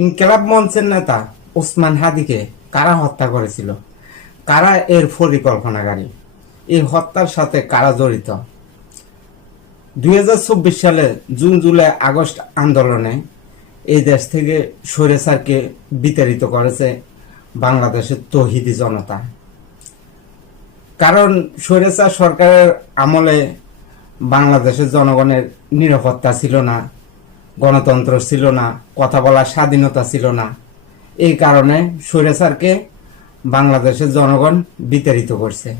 ইনকিলাব মঞ্চের নেতা ওসমান হাদিকে কারা হত্যা করেছিল, কারা এর পরিকল্পনাকারী, এই হত্যার সাথে কারা জড়িত? 2024 সালে জুন জুলাই আগস্ট আন্দোলনে এই দেশ থেকে স্বৈরাচারকে বিতাড়িত করেছে বাংলাদেশের তৌহিদি জনতা। কারণ স্বৈরাচার সরকারের আমলে বাংলাদেশের জনগণের নিরাপত্তা ছিল না, গণতন্ত্র ছিল না, কথা বলার স্বাধীনতা ছিল না। এই কারণে স্বৈরাচারকে বাংলাদেশের জনগণ বিতাড়িত করছে।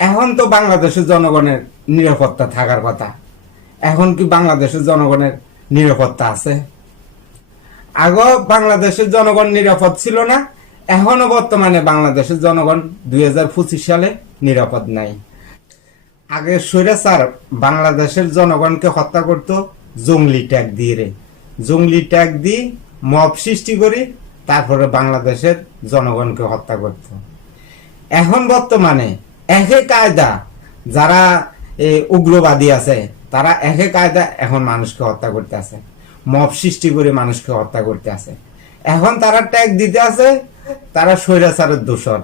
এখন তো বাংলাদেশের জনগণের নিরাপত্তা থাকার কথা। এখন কি বাংলাদেশের জনগণের নিরাপত্তা আছে? আগেও বাংলাদেশের জনগণ নিরাপদ ছিল না, এখনো বর্তমানে বাংলাদেশের জনগণ 2025 সালে নিরাপদ নাই। আগে স্বৈরাচার বাংলাদেশের জনগণকে হত্যা করত জঙ্গলি ট্যাগ দিয়ে, জঙ্গলি ট্যাগ দিয়ে মব সৃষ্টি করি তারপরে বাংলাদেশের জনগণকে হত্যা করত। এখন বর্তমানে একে কায়দা যারা উগ্রবাদী আছে তারা একে কায়দা এখন মানুষকে হত্যা করতে আছে, মব সৃষ্টি করে মানুষকে হত্যা করতে আছে। এখন তারা ট্যাগ দিতে আছে তারা স্বৈরাচারের দোষর,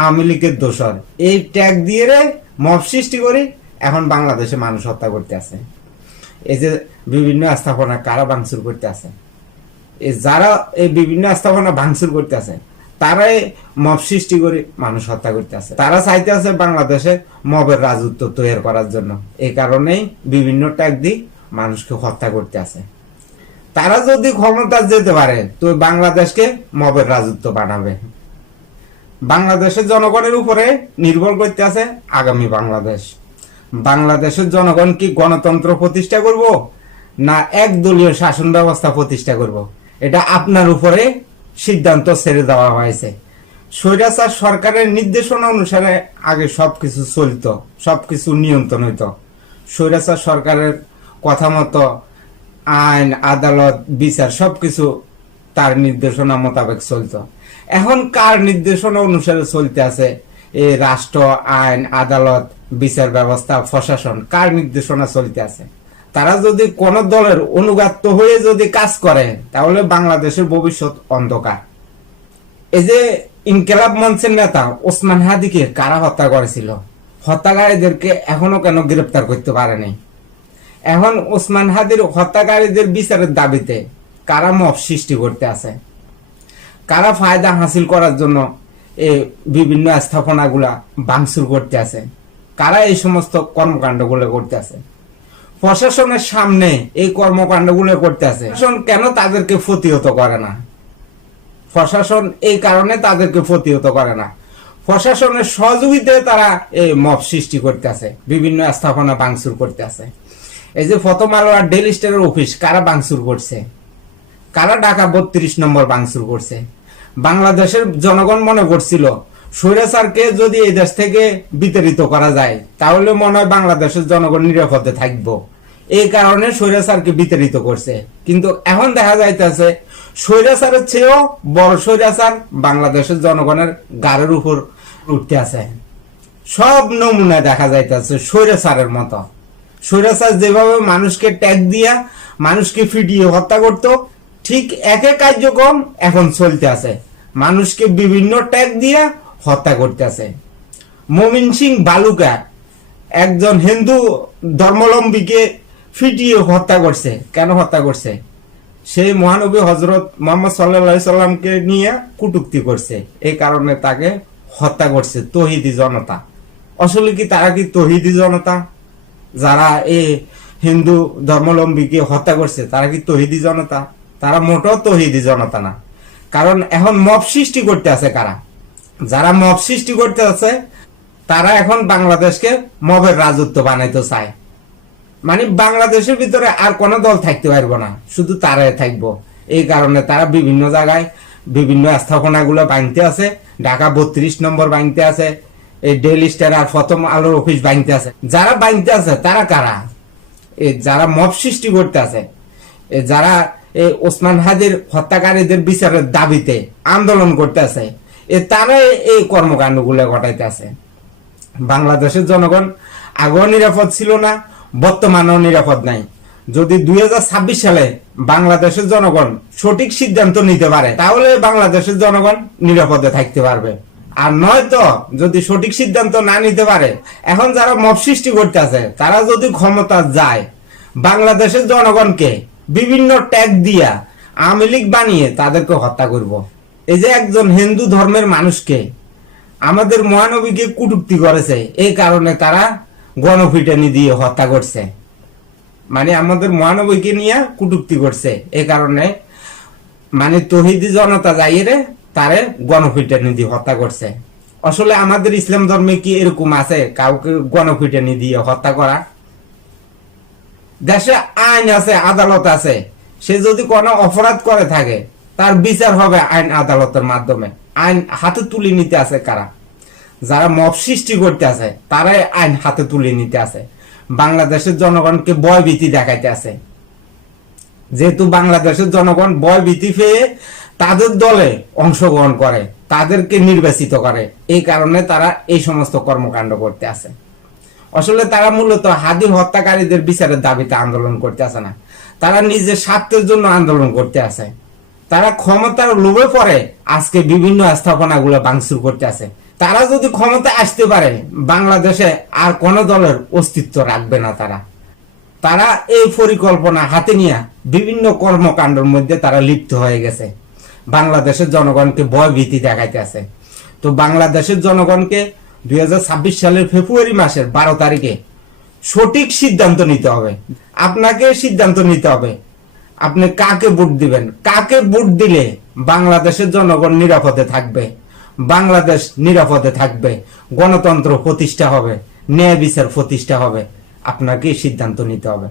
আওয়ামী লীগের দোষর। এই ট্যাগ দিয়ে মব সৃষ্টি করি এখন বাংলাদেশে মানুষ হত্যা করতে আছে। এই যে বিভিন্ন স্থাপনা কারা ভাঙচুর করতে আছে, যারা এই বিভিন্ন স্থাপনা ভাঙচুর করতে আছে তারাই মব সৃষ্টি করে মানুষ হত্যা করতে আছে। তারা চাইতে আছে বাংলাদেশে মবের রাজত্ব তৈরি করার জন্য। এই কারণেই বিভিন্ন ট্যাগ দিয়ে মানুষকে হত্যা করতে আছে। তারা যদি ক্ষমতা যেতে পারে তো বাংলাদেশকে মবের রাজত্ব বানাবে। বাংলাদেশের জনগণের উপরে নির্ভর করতে আছে আগামী বাংলাদেশ। বাংলাদেশের জনগণ কি গণতন্ত্র প্রতিষ্ঠা করব না একদলীয় শাসন ব্যবস্থা প্রতিষ্ঠা করব, এটা আপনার উপরে সিদ্ধান্ত ছেড়ে দেওয়া হয়েছে। স্বৈরাচার সরকারের নির্দেশনা অনুসারে আগে সবকিছু চলত, সবকিছু নিয়ন্ত্রণ হইত। স্বৈরাচার সরকারের কথা মতো আইন, আদালত, বিচার সবকিছু তার নির্দেশনা মোতাবেক চলত। এখন কার নির্দেশনা অনুসারে চলতে আছে এই রাষ্ট্র, আইন, আদালত, বিচার ব্যবস্থা, প্রশাসন কার নির্দেশনা চলতে আছে? তারা যদি কোন দলের অনুগত হয়ে যদি কাজ করে তাহলে বাংলাদেশের ভবিষ্যৎ অন্ধকার। এই যে ইনকিলাব মঞ্চের নেতা ওসমান হাদিকে কারা হত্যা করেছিল, হত্যাকারীদেরকে এখনো কেন গ্রেপ্তার করতে পারেনি? এখন ওসমান হাদির হত্যাকারীদের বিচারের দাবিতে কারা মব সৃষ্টি করতে আছে, কারা ফায়দা হাসিল করার জন্য এই বিভিন্ন স্থাপনাগুলা ভাঙচুর করতে আছে, কারা এই সমস্ত কর্মকাণ্ডগুলো করতে আছে? প্রশাসনের সামনে এই কর্মকাণ্ডগুলো করতে আছে। প্রশাসন কেন তাদেরকে প্রতিহত করে না? প্রশাসন এই কারণে তাদেরকে প্রতিহত করে না, প্রশাসনের সহযোগিতায় তারা এই মব সৃষ্টি করতে আছে, বিভিন্ন স্থাপনা ভাঙচুর করতে আছে। এই যে প্রথম আলো আর ডেইলি স্টারের অফিস কারা ভাঙচুর করছে, কারা ঢাকা 32 নম্বর ভাঙচুর করছে? বাংলাদেশের জনগণ মনে করছিল স্বৈরাচারকে যদি এই দেশ থেকে বিতাড়িত করা যায় তাহলে মনে হয় বাংলাদেশের জনগণ নিরাপদে থাকবো। এই কারণে স্বৈরাচারকে বিতাড়িত করছে। কিন্তু এখন দেখা যাইতেছে স্বৈরাচারের চেয়েও বড় স্বৈরাচার বাংলাদেশের জনগণের গাড়ির উপর উঠতে আছে। সব নমুনা দেখা যাইতেছে স্বৈরাচারের মতো। স্বৈরাচার যেভাবে মানুষকে ট্যাগ দিয়া মানুষকে ফিটিয়ে হত্যা করত, ঠিক একই কার্যক্রম এখন চলতে আছে, মানুষকে বিভিন্ন ট্যাগ দিয়া হত্যা করতে আছে। মমিন সিং বালুকা একজন হিন্দু ধর্মাবলম্বীকে ফিটিয়ে হত্যা করছে। কেন হত্যা করছে? সেই মহানবী হজরত মোহাম্মদ সাল্লাল্লাহু আলাইহি সাল্লামকে নিয়ে কটূক্তি করছে, এই কারণে তাকে হত্যা করছে তৌহিদি জনতা। আসলে কি তারা কি তৌহিদি জনতা? যারা এই হিন্দু ধর্মাবলম্বীকে হত্যা করছে তারা কি তৌহিদি জনতা? তারা মোটেও তৌহিদি জনতা না। কারণ এখন মব সৃষ্টি করতে আছে কারা? যারা মব সৃষ্টি করতে আছে তারা এখন বাংলাদেশকে মবের রাজত্ব বানাইতে চায়। মানে বাংলাদেশের ভিতরে আর কোন দল থাকতে পারবো না, শুধু তারাই থাকবো। এই কারণে তারা বিভিন্ন জায়গায় বিভিন্ন স্থাপনাগুলো ভাঙতে আছে, ঢাকা 32 নম্বর ভাঙতে আছে, এই ডেইলি স্টার আর প্রথম আলোর অফিস ভাঙতে আছে। যারা ভাঙতে আছে তারা কারা? যারা মব সৃষ্টি করতে আছে, যারা এই ওসমান হাদির হত্যাকারীদের বিচারের দাবিতে আন্দোলন করতে আছে, তারা এই কর্মকাণ্ডগুলো ঘটাইতে আছে। বাংলাদেশের জনগণ আগেও নিরাপদ ছিল না, বর্তমানেও নিরাপদ নাই। যদি 2026 সালে বাংলাদেশের জনগণ সঠিক সিদ্ধান্ত নিতে পারে তাহলে বাংলাদেশের জনগণ নিরাপদে থাকতে পারবে। আর নয়তো যদি সঠিক সিদ্ধান্ত না নিতে পারে, এখন যারা মব সৃষ্টি করতে আছে তারা যদি ক্ষমতা যায়, বাংলাদেশের জনগণকে বিভিন্ন ট্যাগ দিয়া আওয়ামী লীগ বানিয়ে তাদেরকে হত্যা করব। এই যে একজন হিন্দু ধর্মের মানুষকে আমাদের মহানবীকে কটূক্তি করেছে, এই কারণে তারা গণপিটুনি দিয়ে হত্যা করছে। মানে আমাদের মহানবীকে নিয়ে কটূক্তি করছে, এই কারণে মানে তৌহিদি জনতা যাইয়ে তারে গণপিটুনি দিয়ে হত্যা করছে। আসলে আমাদের ইসলাম ধর্মে কি এরকম আছে কাউকে গণপিটুনি দিয়ে হত্যা করা? দেশে আইন আছে, আদালত আছে, সে যদি কোনো অপরাধ করে থাকে তার বিচার হবে আইন আদালতের মাধ্যমে। আইন হাতে তুলে নিতে আছে কারা? যারা মব সৃষ্টি করতে আছে তারাই আইন হাতে তুলে নিতে আছে, বাংলাদেশের জনগণকে ভয়ভীতি দেখাইতে আছে। যেহেতু বাংলাদেশের জনগণ ভয়ভীতি পেয়ে তাদের দলে অংশগ্রহণ করে, তাদেরকে নির্বাচিত করে, এই কারণে তারা এই সমস্ত কর্মকাণ্ড করতে আছে। আসলে তারা মূলত হাদি হত্যাকারীদের বিচারের দাবিতে আন্দোলন করতে আছে না, তারা নিজের স্বার্থের জন্য আন্দোলন করতে আছে। তারা ক্ষমতার লোভে পড়ে আজকে বিভিন্ন স্থাপনাগুলো ভাঙচুর করতে আছে। তারা যদি ক্ষমতা আসতে পারে বাংলাদেশে আর কোন দলের অস্তিত্ব রাখবে না। তারা এই পরিকল্পনা হাতে নিয়ে বিভিন্ন কর্মকাণ্ডের মধ্যে তারা লিপ্ত হয়ে গেছে, বাংলাদেশের জনগণকে ভয়ভীতি দেখাইতে আছে। তো বাংলাদেশের জনগণকে 2026 সালের ফেব্রুয়ারি মাসের 12 তারিখে সঠিক সিদ্ধান্ত নিতে হবে। আপনাকে সিদ্ধান্ত নিতে হবে আপনি কাকে ভোট দিবেন। কাকে ভোট দিলে বাংলাদেশের জনগণ নিরাপদে থাকবে, বাংলাদেশ নিরাপদে থাকবে, গণতন্ত্র প্রতিষ্ঠা হবে, ন্যায় বিচার প্রতিষ্ঠা হবে, আপনাকে সিদ্ধান্ত নিতে হবে।